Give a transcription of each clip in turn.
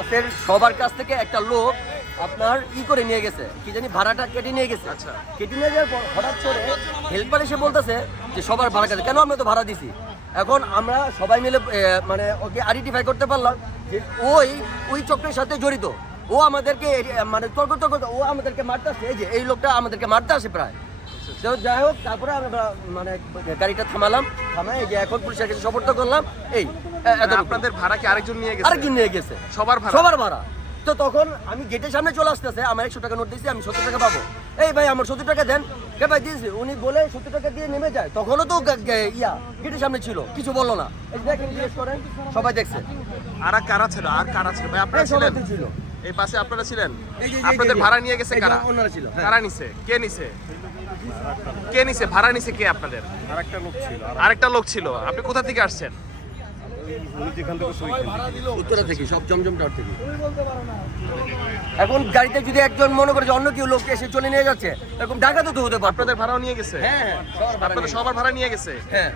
বাসের সবার কাছ থেকে একটা লোক আপনার ই করে নিয়ে গেছে। কি জানি ভাড়াটা কেটে নিয়ে গেছে। আচ্ছা। কেটে নিয়ে যাওয়ার পর হঠাৎ করে হেল্পার এসে বলতেছে যে সবার ভাড়া কাছে কেন আমরা তো ভাড়া দিছি? এখন আমরা সবাই মিলে মানে ওকে আইডেন্টিফাই করতে পারলাম যে ওই ওই চক্রের সাথে জড়িত। ও আমাদেরকে মানে তর্ক তর্ক ও আমাদেরকে মারতে আসে এই যে এই লোকটা আমাদেরকে মারতে আসে প্রায়। তো যাই হোক তারপরে আমরা মানে গাড়িটা থামালাম থামাই এই যে এখন পুলিশের কাছে সপর্দ করলাম। এই আপনাদের ভাড়া কি আরেকজন নিয়ে গেছে? আরেকজন নিয়ে গেছে। সবার ভাড়া? সবার ভাড়া। তো তখন আমি গেটের সামনে চলে আসতেছে আমার একশো টাকা নোট দিয়েছি আমি সত্তর টাকা পাবো। এই ভাই আমার সত্তর টাকা দেন। কে ভাই দিয়েছি? উনি বলে সত্তর টাকা দিয়ে নেমে যায়। তখনও তো ইয়া গেটের সামনে ছিল কিছু বলল না। দেখেন জিজ্ঞেস করেন সবাই দেখছে। আর কারা ছিল? আর কারা ছিল? ভাই আপনারা ছিল। এই পাশে আপনারা ছিলেন? আপনাদের ভাড়া নিয়ে গেছে কারা? ওনারা ছিল। কারা নিছে? কে নিছে? কে নিছে? ভাড়া নিছে কে আপনাদের? আরেকটা লোক ছিল আরেকটা লোক ছিল। আপনি কোথা থেকে আসছেন? উনি যেখান থেকে সই খেলতে উত্তরা থেকে সব জমজম টাওয়ার থেকে। এখন গাড়িতে যদি একজন মনে করে যে অন্য কেউ লোক এসে চলে নিয়ে যাচ্ছে এরকম ঢাকা তো হতে পারতো। আপনাদের ভাড়াও নিয়ে গেছে? হ্যাঁ হ্যাঁ, সবার ভাড়া আপনাদের সবার ভাড়া নিয়ে গেছে? হ্যাঁ।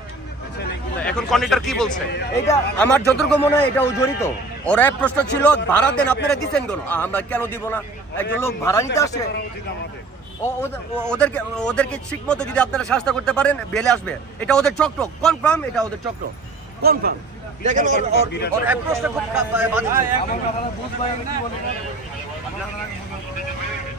এখন কন্ডাক্টর কি বলছে? এটা আমার যতটুকু মনে হয় এটাও জড়িত। ওরা প্রশ্ন ছিল, ভাড়া দেন, আপনারা দিচ্ছেন কেন? আমরা কেন দিব না? একজন লোক ভাড়া নিতে আসে। ওদেরকে ওদেরকে ঠিক মতো যদি আপনারা শাস্তা করতে পারেন, বেলে আসবে। এটা ওদের চক্র। কনফার্ম এটা ওদের চক্র। কনফার্ম দেখেন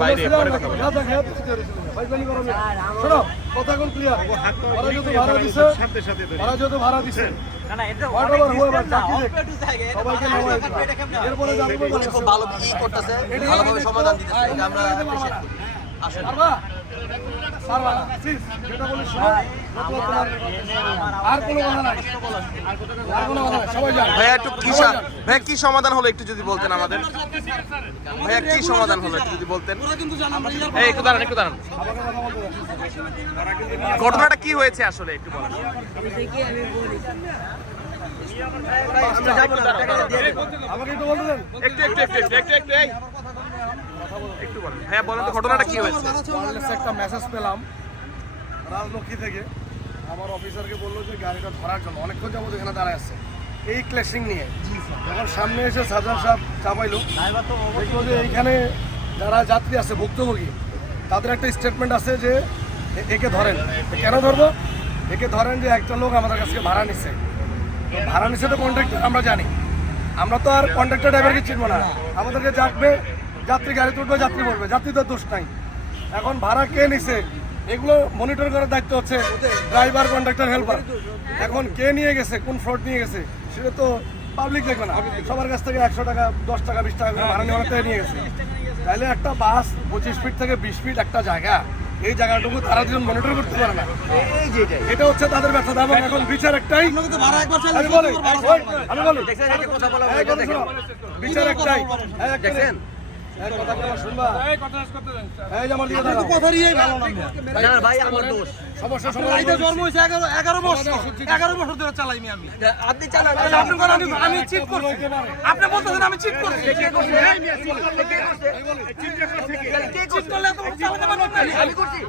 বাইরে পরে কথা শোনো কথা কোন ক্লিয়ার ওরা যদি ভাড়া দিছে। ওরা যদি ভাড়া দিছে? এরপরে যাবে খুব ভালো ই করতেছে ভালোভাবে সমাধান দিতেছে আমরা। আসেন। ভাইয়া একটু কি। ভাইয়া কি সমাধান হলো একটু যদি বলতেন আমাদের? ভাইয়া কি সমাধান হলো একটু যদি বলতেন? এই একটু দাঁড়ান একটু দাঁড়ান। ঘটনাটা কি হয়েছে আসলে একটু বলেন। আমাকে বলতে দেন একটু একটু একটু একটু বলেন। তো, ঘটনাটা কি হয়েছে? একটা মেসেজ পেলাম রাজলক্ষ্মী থেকে। আমার অফিসারকে বলল যে গাড়িটা ধরার জন্য। অনেকক্ষণ যাব এখানে দাঁড়ায় আছে। এই ক্লেশিং নিয়ে। যখন সামনে এসে সাজার সাহেব চাপাইলো। দেখল যে এইখানে যারা যাত্রী আছে, ভুক্তভোগী, তাদের একটা স্টেটমেন্ট আছে যে একে ধরেন। কেন ধরবো? একে ধরেন যে একটা লোক আমাদের কাছে ভাড়া নিচ্ছে ভাড়া নিচ্ছে তো কন্ট্রাক্টর আমরা জানি। আমরা তো আর কন্ট্রাক্টর ড্রাইভারকে চিনবো না। আমাদেরকে ডাকবে যাত্রী গাড়িতে উঠবে যাত্রী বলবে যাত্রী তো দোষ নাই। এখন ভাড়া কে নিছে? এগুলো মনিটর করার দায়িত্ব হচ্ছে ড্রাইভার কন্ডাক্টর হেল্পার এখন কে নিয়ে গেছে? কোন ফ্রড নিয়ে গেছে? সেটা তো পাবলিক দেখবে না। সবার কাছ থেকে একশো টাকা দশ টাকা বিশ টাকা ভাড়া নেওয়ার নিয়ে গেছে। তাহলে একটা বাস পঁচিশ ফিট থেকে বিশ ফিট একটা জায়গা এই জায়গাটুকু তারা দুজন মনিটর করতে পারে না। এটা হচ্ছে তাদের ব্যর্থতা। এবং এখন বিচার একটাই। আমি বলি। বিচার একটাই। দেখছেন? এই কথা কি আমার শুনবা এই যে আমার দিকে দাঁড়াও। না, না, ভাই, আমার দোষ। সমস্যা সমাধান জন্ম হয়েছে এগারো এগারো বছর এগারো বছর ধরে চালাইনি আমি। আপনি চালান, আপনি আমি আমি চিট করছি। আপনি বলতেছেন আমি চিট করছি। কে করছে? কে করছে? কে চিট করলে এত চালাতে পারবেন না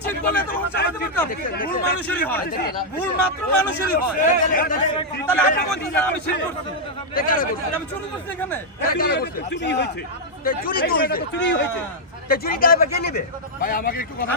চিট করলে এত চালাতে পারতাম। ভুল মানুষেরই হয়। ভুল মাত্র মানুষেরই হয়। তাহলে আপনি বলছেন আমি চিট করছি। আমি চুরি করছি এখানে। তে চুরি তো হয়েছে। তে চুরি ড্রাইভার কে নেবে? ভাই আমাকে একটু কথা